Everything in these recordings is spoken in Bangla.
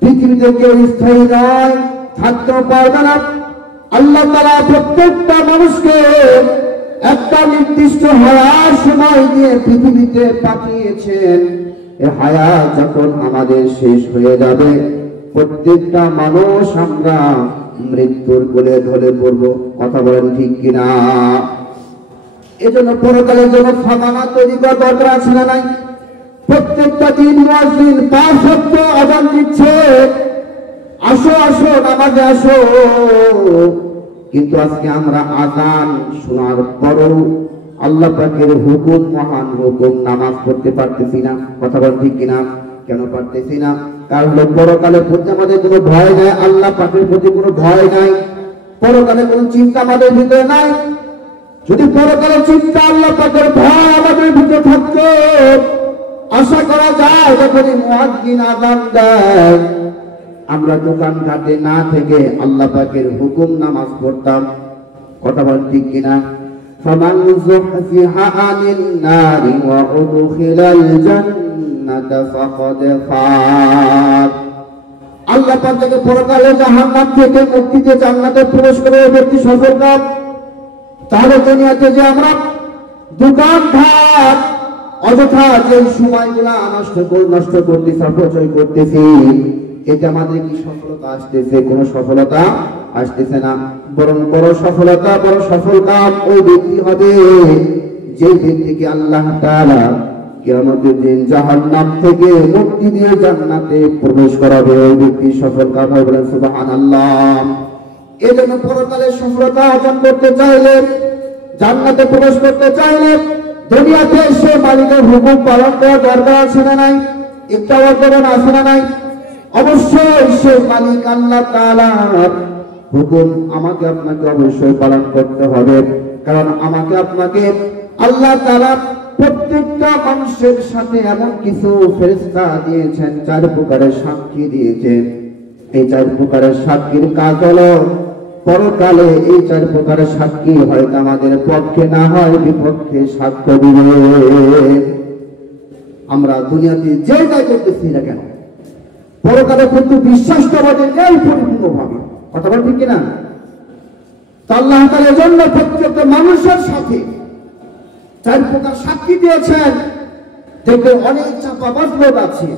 পৃথিবীতে কেউ স্থায়ী নয়, থাকতে পারবে না। আল্লাহ তাআলা প্রত্যেকটা মানুষকে একটা নির্দিষ্ট হায়াত সময় দিয়ে পৃথিবীতে পাঠিয়েছেন। এই হায়াত যখন আমাদের শেষ হয়ে যাবে, প্রত্যেকটা মানুষ আমরা মৃত্যুর কোলে ঢলে পড়ব। কথা বলেন ঠিক কিনা? এজন্য পরকালের জন্য সামানা তৈরি করা দরকার আছে না নাই? প্রত্যেকটা দিন মুয়াজ্জিন 5 ওয়াক্ত আযান দিচ্ছে, আসো আসো নামাজে আসো। কিন্তু আজকে আমরা আযান শোনার পরও আল্লাহ পাকের হুকুম, মহান হুকুম, নামাজ পড়তে পারতেছি না। কথা বলেন ঠিক কিনা? কেন পারতেছি না? কারণ পরকালের প্রতি আমাদের কোনো ভয় নাই, আল্লাহ পাকের প্রতি কোনো ভয় নাই, পরকালের কোনো চিন্তা আমাদের ভিতরে নাই। যদি পরকালের চিন্তা, আল্লাহ পাকের ভয় আমাদের ভিতরে থাকতো, আশা করা যায় যখনই মুয়াজ্জিন আযান দেয় আমরা দোকান ঘাটে না থেকে আল্লাহ পাকের হুকুম নামাজ পড়তাম। কথা বলেন ঠিক কিনা? ফামান যুহজিহা আনিন নারি ওয়া উদখিলাল জান্নাতা ফাকাদ ফাত। আল্লাহ পাক থেকে পরকালে জাহান্নাম থেকে মুক্তি দিয়ে জান্নাতে প্রবেশ করে ব্যক্তি সফলকাম। তাহলে দুনিয়াতে যে আমরা দোকান ঘাট অযথা যে সময়গুলা নষ্ট করতেছি, অপচয় করতেছি, এটা আমাদের কি সফলতা আসতেছে? কোনো সফলতা আসতেছে না। বরং বড় সফলতা, বড় সফল কাম ওই ব্যক্তি হবে যে ব্যক্তিকে আল্লাহ তাআলা কিয়ামতের দিন জাহান্নাম থেকে মুক্তি দিয়ে জান্নাতে প্রবেশ করাবে। ওই ব্যক্তি সফল কাম হবে। বলেন সুবহানাল্লাহ। এজন্য পরকালের সফলতা অর্জন করতে চাইলে, জান্নাতে প্রবেশ করতে চাইলে দুনিয়াতে এসে মালিকের হুকুম পালন করা দরকার আছে না নাই? ইত্তাওয়া করুন, আছে না নাই? অবশ্যই সে মালিক আল্লাহ তাআলার হুকুম আমাকে আপনাকে অবশ্যই পালন করতে হবে। কারণ আমাকে আপনাকে আল্লাহ তাআলা প্রত্যেকটা মানুষের সাথে এমন কিছু ফেরেশতা দিয়েছেন, 4 প্রকারের সাক্ষী দিয়েছেন। এই 4 প্রকারের সাক্ষীর কাজ হলো পরকালে এই 4 প্রকারের সাক্ষী হয়তো আমাদের পক্ষে না হয় বিপক্ষে সাক্ষ্য দিবে। আমরা দুনিয়াতে যে যাই করতেছি না কেন, পরকালে কিন্তু বিশ্বাসটা আমাদের নেই পরিপূর্ণভাবে। কথা বল ঠিক কিনা? আল্লাহ তাআলার জন্য প্রত্যেকটা মানুষের সাথে 4 প্রকার সাক্ষী দিয়েছেন। দেখবে অনেক চাপাবাজ লোক আছে,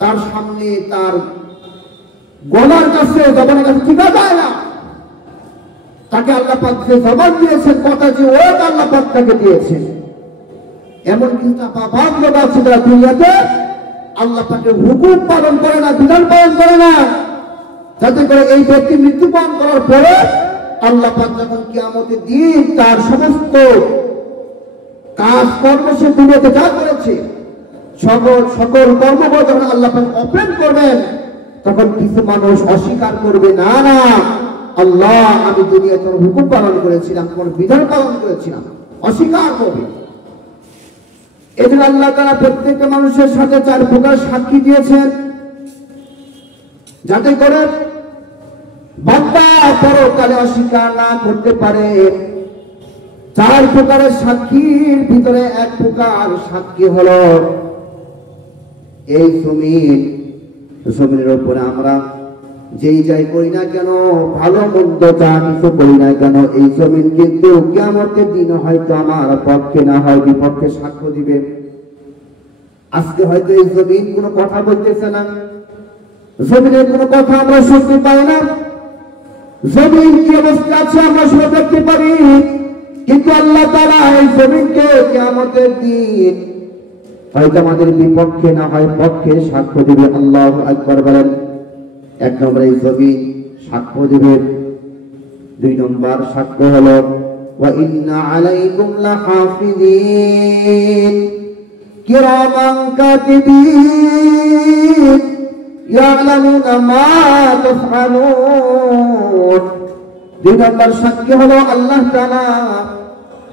তার সামনে তার গলার কাছে, জবানের কাছে টিকা যায় না। তাকে আল্লাহ পাক যে জবান দিয়েছেন, কথা যে ওই আল্লাহ পাক তাকে দিয়েছেন। এমন কিছু চাপাবাজ লোক আছে যারা দুনিয়াতে আল্লাহ পাকের হুকুম পালন করে না, বিধান পালন করে না, যাতে করে এই ব্যক্তি মৃত্যুবরণ করার পরে আল্লাহ পাক যখন কিয়ামতের দিন তার সমস্ত কাজ কর্ম সে দুনিয়াতে যা করেছে সকল কর্মগুলো যখন আল্লাহ পাক ওপেন করবেন, তখন কিছু মানুষ অস্বীকার করবে, না না আল্লাহ আমি দুনিয়ায় তোমার হুকুম পালন করেছিলাম, তোমার বিধান পালন করেছিলাম, অস্বীকার করবে। এজন্য আল্লাহ তাআলা প্রত্যেকটা মানুষের সাথে 4 প্রকার সাক্ষী দিয়েছেন, যাতে করে বান্দা পরকালে অস্বীকার না করতে পারে। 4 প্রকারের সাক্ষীর ভিতরে 1 প্রকার সাক্ষী হলো এই জমিনের উপরে আমরা যেই যাই করি না কেন, ভালো মন্দ যা কিছু করি না কেন, এই জমিন কিন্তু কিয়ামতের দিন হয়তো আমার পক্ষে না হয় বিপক্ষে সাক্ষ্য দিবে। আজকে হয়তো এই জমিন কোনো কথা বলতেছে না, জমিনের কোনো কথা আমরা শুনতে পাই না, জমিন কি অবস্থা আছে আমরা সব দেখতে পারি, কিন্তু আল্লাহ তাআলা এই জমিনকে কিয়ামতের দিন হয়তো আমাদের বিপক্ষে না হয় পক্ষে সাক্ষ্য দিবে। আল্লাহু আকবার বলেন। 1 নম্বর এই জমিন সাক্ষ্য দিবে। 2 নম্বর সাক্ষ্য হলো ওয়া ইন্না আলাইকুম লাহাফিজিন কিরামান কাতিবিন ইয়ালামুনা মা তাফআলুন। 2 নম্বর সাক্ষী হলো আল্লাহ তাআলা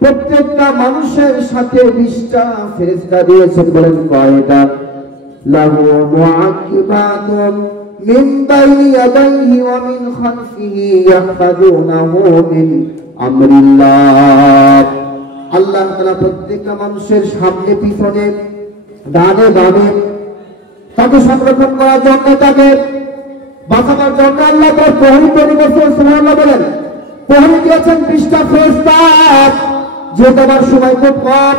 প্রত্যেকটা মানুষের সাথে 20টা ফেরেশতা দিয়েছেন। বলেন কয়টা? লাহু মুআকিবাতুন মিন বাইনি ইয়াদাইহি ওয়া মিন খালফিহি ইয়াহফাযুনাহু মিন আমরিল্লাহ। আল্লাহ তাআলা প্রত্যেকটা মানুষের সামনে পিছনে ডানে বামে তাকে সংরক্ষণ করার জন্য, তাকে বাঁচানোর জন্য আল্লাহ তার প্রহরী তৈরি করছেন। সুবহানাল্লাহ বলেন। প্রহরী দিয়েছেন 20টা ফেরেশতা। যেহেতু আমার সময় খুব কম,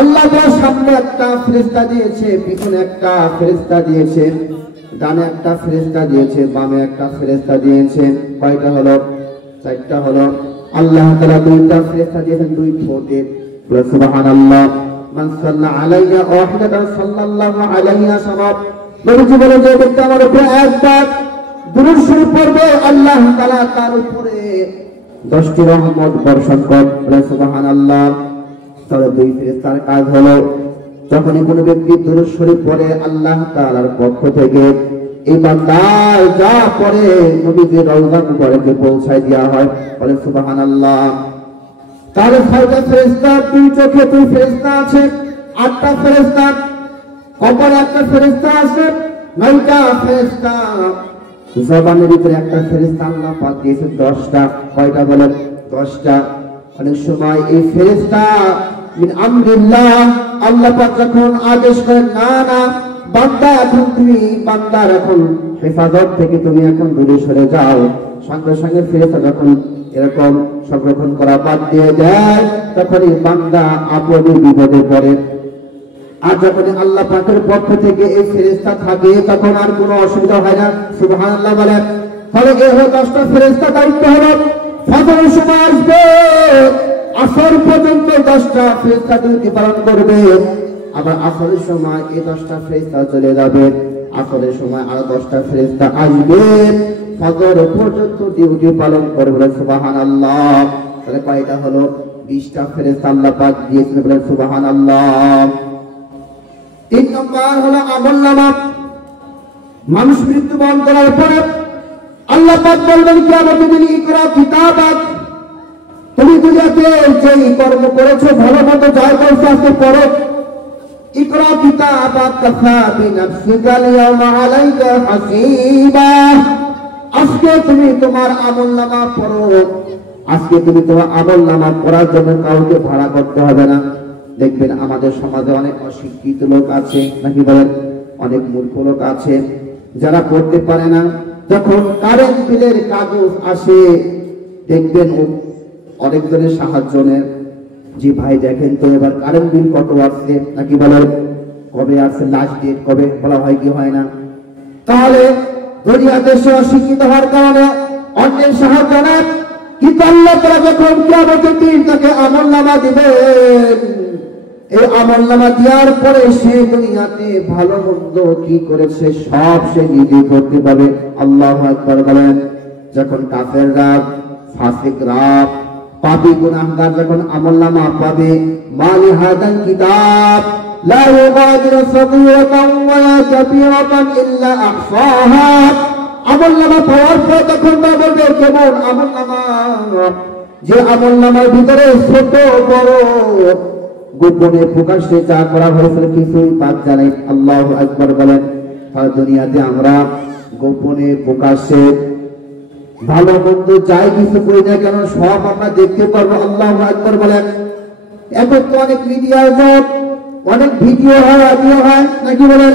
আল্লাহ তার সামনে একটা ফেরেশতা দিয়েছে, পিছনে একটা ফেরেশতা দিয়েছে, ডানে একটা ফেরেশতা দিয়েছে, বামে একটা ফেরেশতা দিয়েছে। কয়টা হলো? 4টা হলো। আল্লাহ তাআলা 2টা ফেরেশতা দিয়েছেন 2 ঠোঁটে। সুবহানাল্লাহ। মান সাল্লা আলাইয়া ওয়াহিদাতান সাল্লাল্লাহু আলাইহি ওয়াসাল্লাম। নবীজি বলেন, যে ব্যক্তি আমার উপরে একবার দুরূদ শরীফ পড়বে, আল্লাহ তাআলা তার উপরে 10টি রহমত বর্ষণ করবে। সুবহানাল্লাহ। তাহলে 2 ফেরেশতার কাজ হলো, যখনই কোনো ব্যক্তি দুরূদ শরীফ পড়ে, আল্লাহ তাআলার পক্ষ থেকে এই বান্দার যা পড়ে নবীজির রওজা মুবারকে পৌঁছায় দেওয়া হয়। বলে সুবহানাল্লাহ। তাহলে 6টা ফেরেশতা, 2 চোখে 2 ফেরেশতা আছে, 8টা ফেরেশতা, কপালে একটা ফেরেশতা আছে, 9টা ফেরেশতা, জবানের ভিতরে একটা ফেরেশতা আল্লাহ পাক দিয়েছে 10টা। কয়টা বলেন? 10টা। অনেক সময় এই ফেরেশতা মিন আমরিল্লাহ, আল্লাহ পাক যখন আদেশ করেন, না না বান্দা এখন তুমি, বান্দার এখন হেফাজত থেকে তুমি এখন দূরে সরে যাও, সঙ্গে সঙ্গে ফেরেশতা যখন এরকম সংরক্ষণ করা বাদ দিয়ে দেয়, তখন এই বান্দা আপদে বিপদে পড়ে। আর যখন আল্লাহ পাকের পক্ষ থেকে এই ফেরেশতা থাকে, তখন আর কোনো অসুবিধা হয় না। সুবহানাল্লাহ বলেন। ফলে এই হলো 10টা ফেরেশতা দায়িত্ব হলো, ফজরের সময় আসবে, আসর পর্যন্ত 10টা ফেরেশতা ডিউটি পালন করবে। আবার আসরের সময় এই 10টা ফেরেশতা চলে যাবে, আসরের সময় আরো 10টা ফেরেশতা আসবে, ফজর পর্যন্ত ডিউটি পালন করবে। সুবহানাল্লাহ। তাহলে কয়টা হলো? 20টা ফেরেশতা আল্লাহ পাক দিয়েছেন। বলেন সুবহানাল্লাহ। 3 নম্বর হলো আমলনামা। মানুষ মৃত্যুবরণ করার পরে আল্লাহ পাক বলবেন, কিয়ামতের দিন, ইকরা কিতাবাক, তুমি দুনিয়াতে যেই কর্ম করেছো, ভালো মতো যাই করছো, আজকে পড়ো। ইকরা কিতাবাক কাফা বিনাফসিকা আল-ইয়াওমা আলাইকা হাসিবা। আজকে তুমি তোমার আমলনামা পড়ো। আজকে তুমি তোমার আমলনামা পড়ার জন্য কাউকে ভাড়া করতে হবে না। দেখবেন আমাদের সমাজে অনেক অশিক্ষিত লোক আছে, নাকি বলেন? অনেক মূর্খ লোক আছে যারা পড়তে পারে না। যখন কারেন্ট বিলের কাগজ আসে, দেখবেন অনেকজনের সাহায্য নেয়, যে ভাই দেখেন তো এবার কারেন্ট বিল কত আসছে, নাকি বলেন? কবে আসছে, লাস্ট ডেট কবে, বলা হয় কি হয় না? তাহলে দুনিয়া দেশে অশিক্ষিত হওয়ার কারণে অন্যের সাহায্য নেয়, কিন্তু আল্লাহ তাআলা যখন কিয়ামতের দিন তাকে আমলনামা দিবেন, এই আমলনামা দেওয়ার পরে সে দুনিয়াতে ভালো মন্দ কি করেছে সব সে নিজে করতে পারবে। আল্লাহু আকবার বলেন। যখন কাফেররা, ফাসিকরা, পাপী গুনাহগার যখন আমলনামা পাবে, মালি হাদাল কিতাব লা ইউগাদিরু সাগীরাতান ওয়ালা কাবীরাতান ইল্লা আহসাহা। আমলনামা পাওয়ার পর তখন তা বলবে, কেমন আমলনামা, যে আমলনামার ভিতরে ছোট বড় গোপনে প্রকাশ্যে যা করা হয়েছিল কিছুই বাদ জানাই। আল্লাহু আকবার বলেন। আর দুনিয়াতে আমরা গোপনে প্রকাশ্যে ভালো মন্দ যাই কিছু করি না কেন, সব আমরা দেখতে পারবো। আল্লাহু আকবার বলেন। এখন তো অনেক মিডিয়ার যুগ, অনেক ভিডিও হয়, অডিও হয়, নাকি বলেন?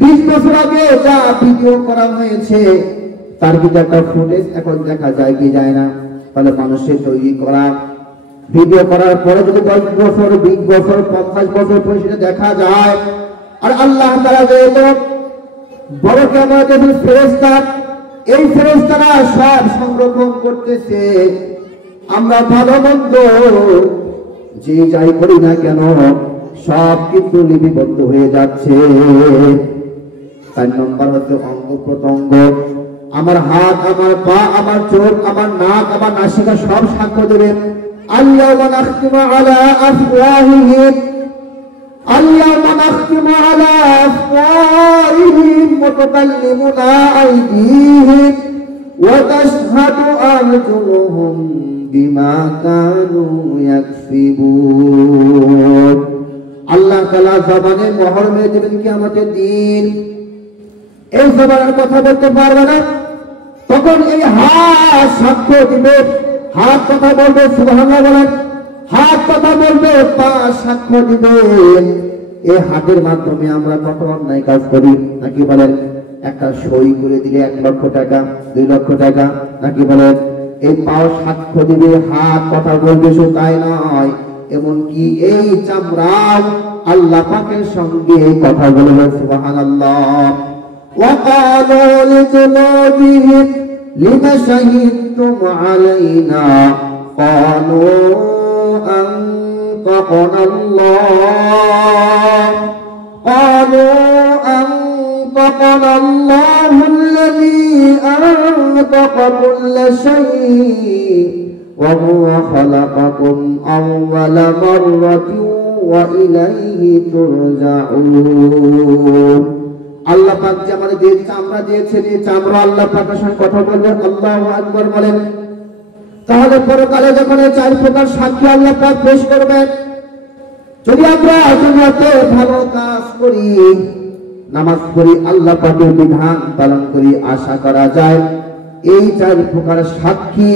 20 বছর আগে যা ভিডিও করা হয়েছে তার কিন্তু একটা ফুটেজ এখন দেখা যায় কি যায় না? তাহলে মানুষের তৈরি করা ভিডিও করার পরে যদি 10 বছর, 20 বছর, 50 বছর পরে সেটা দেখা যায়, আর আল্লাহ তাআলা যে বড় কিয়ামতের ফেরেশতা, এই ফেরেশতারা সব সংরক্ষণ করতেছে। আমরা ভালো মন্দ যে যাই করি না কেন সব কিন্তু লিপিবদ্ধ হয়ে যাচ্ছে। 4 নম্বর হচ্ছে অঙ্গ প্রত্যঙ্গ। আমার হাত, আমার পা, আমার চোখ, আমার নাক, আমার নাসিকা সব সাক্ষ্য দেবে। اليوم نختم على أفواههم اليوم نختم على أفواههم وتكلمنا أيديهم وتشهد أرجلهم بما كانوا يكسبون। আল্লাহ তাআলা জবানে মোহর মেরে দেবেন কিয়ামতের দিন। এই জবানের কথা বলতে পারবে না, তখন এই হাত সাক্ষ্য দিবে। হাত কথা বলবে, সুবহানাল্লাহ বলেন। হাত কথা বলবে, পা সাক্ষ্য দিবে। এই হাতের মাধ্যমে আমরা কত অন্যায় কাজ করি, নাকি বলেন একটা সই করে দিলে 1 লক্ষ টাকা 2 লক্ষ টাকা, নাকি বলেন এই পাও সাক্ষ্য দিবে, হাত কথা বলবে, শুধু তাই নয়, এমনকি এই চামড়াও আল্লাহ পাকের সঙ্গে কথা বলবে। সুবহানাল্লাহ। وقالوا لجلودهم لم شهدتم علينا قالوا أنطقنا الله الذي أنطق كل شيء وهو خلقكم أول مرة وإليه ترجعون। আল্লাহ পাক যে আমাদের যে চামড়া দিয়েছেন, এই চামড়া আল্লাহ পাকের সঙ্গে কথা বলবে। আল্লাহু আকবার বলেন। তাহলে পরকালে যখন এই 4 প্রকার সাক্ষী আল্লাহ পাক পেশ করবেন, যদি আমরা দুনিয়াতে ভালো কাজ করি, নামাজ পড়ি, আল্লাহ পাকের বিধান পালন করি, আশা করা যায় এই 4 প্রকার সাক্ষী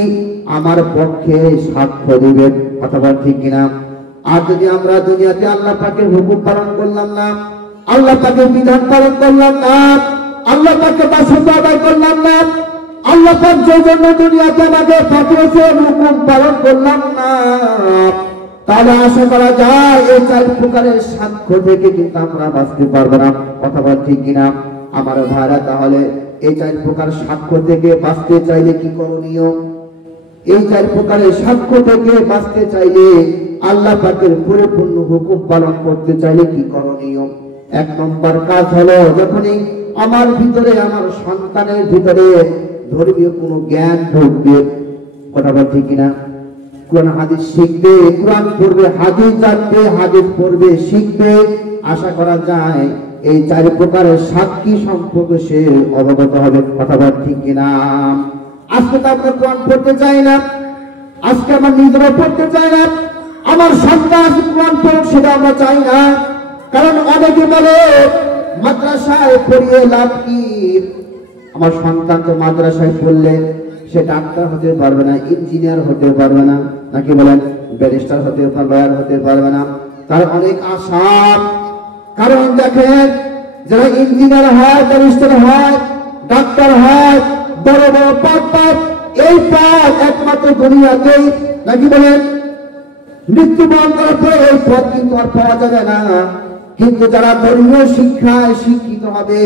আমার পক্ষে সাক্ষ্য দিবেন। অথবা ঠিক কিনা? আর যদি আমরা দুনিয়াতে আল্লাহ পাকের হুকুম পালন করলাম না, আল্লাহ পাকের বিধান পালন করলাম না, আল্লাহ পাকের বাসনা আদায় করলাম না, আল্লাহ পাক যে জন্য দুনিয়াতে আমাদের পাঠিয়েছেন হুকুম পালন করলাম না, তাহলে আশা করা যায় এই 4 প্রকারের সাক্ষ্য থেকে কিন্তু আমরা বাঁচতে পারবো না। অথবা ঠিক কিনা আমার ভাইরা? তাহলে এই 4 প্রকার সাক্ষ্য থেকে বাঁচতে চাইলে কি করণীয়? এই 4 প্রকারের সাক্ষ্য থেকে বাঁচতে চাইলে, আল্লাহ পাকের পরিপূর্ণ হুকুম পালন করতে চাইলে কি করণীয়? 1 নম্বর কাজ হলো, যখনই আমার ভিতরে, আমার সন্তানের ভিতরে ধর্মীয় কোনো জ্ঞান ঢুকবে, কথা বল ঠিক কিনা, কোরআন হাদিস শিখবে, কোরআন পড়বে, হাদিস জানবে, হাদিস পড়বে, শিখবে, আশা করা যায় এই 4 প্রকারের সাক্ষী সম্পর্কে সে অবগত হবে। কথা বল ঠিক কিনা? আজকে তো আমরা কোরআন পড়তে চাই না, আজকে আমার নিজেরা পড়তে চাই না, আমার সন্তান কোরআন পড়ুক সেটা আমরা চাই না। কারণ অনেকে বলে মাদ্রাসায় পড়িয়ে লাভ কি? আমার সন্তান তো মাদ্রাসায় পড়লে সে ডাক্তার হতে পারবে না, ইঞ্জিনিয়ার হতে পারবে না, নাকি বলেন ব্যারিস্টার হতে পারবে, লয়ার হতে পারবে না। তার অনেক আশা। কারণ দেখেন, যারা ইঞ্জিনিয়ার হয়, ব্যারিস্টার হয়, ডাক্তার হয়, বড় বড় পদ পায়, এই পদ একমাত্র দুনিয়াতেই, নাকি বলেন মৃত্যুবরণ করার পরে এই পদ কিন্তু আর পাওয়া যাবে না। কিন্তু যারা ধর্মীয় শিক্ষায় শিক্ষিত হবে,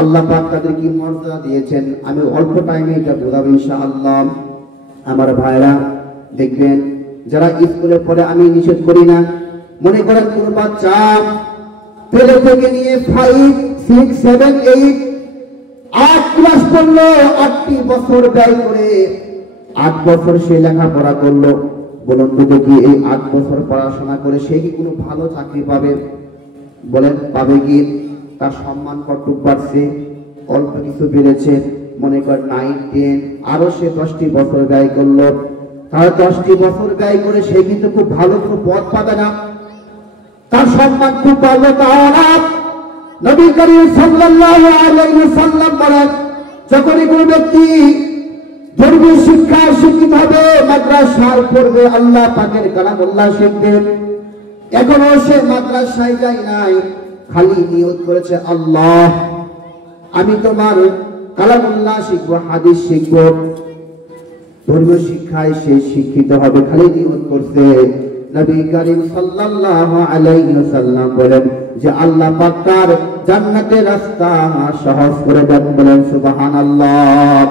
আল্লাহ পাক তাদের কি মর্যাদা দিয়েছেন, আমি অল্প টাইমে এটা বোঝাবো ইনশাআল্লাহ। আমার ভাইরা দেখবেন, যারা স্কুলে পড়ে, আমি নিষেধ করি না, মনে করেন কোন বাচ্চা পেলে থেকে নিয়ে 5, 6, 7, 8 8 ক্লাস পড়লো, 8টি বছর ব্যয় করে 8 বছর সে লেখাপড়া করলো। বলুন তো দেখি, এই 8 বছর পড়াশোনা করে সে কি কোনো ভালো চাকরি পাবে? বলেন পাবে কি? তার সম্মান কতটুকু বাড়ছে? অল্প কিছু বেড়েছে। মনে কর 9, 10, আরো সে 10টি বছর ব্যয় করলো, তাহলে 10টি বছর ব্যয় করে সে কিন্তু খুব ভালো কোনো পদ পাবে না, তার সম্মান খুব বাড়বে তাও না। নবী করিম সাল্লাল্লাহু আলাইহি ওয়াসাল্লাম বলেন, যখনই কোনো ব্যক্তি ধর্মীয় শিক্ষায় শিক্ষিত হবে, মাদ্রাসায় পড়বে, আল্লাহ পাকের কালামুল্লাহ শিখবে, এখনো সে মাদ্রাসায় যায় নাই, খালি নিয়ত করেছে, আল্লাহ আমি তোমার কালামুল্লাহ শিখবো, হাদিস শিখবো, ধর্মীয় শিক্ষায় সে শিক্ষিত হবে, খালি নিয়ত করছে। নবী করিম সাল্লাল্লাহু আলাইহি ওয়াসাল্লাম বলেন যে আল্লাহ পাক তার জান্নাতের রাস্তা সহজ করে দেন। বলেন সুবহানাল্লাহ।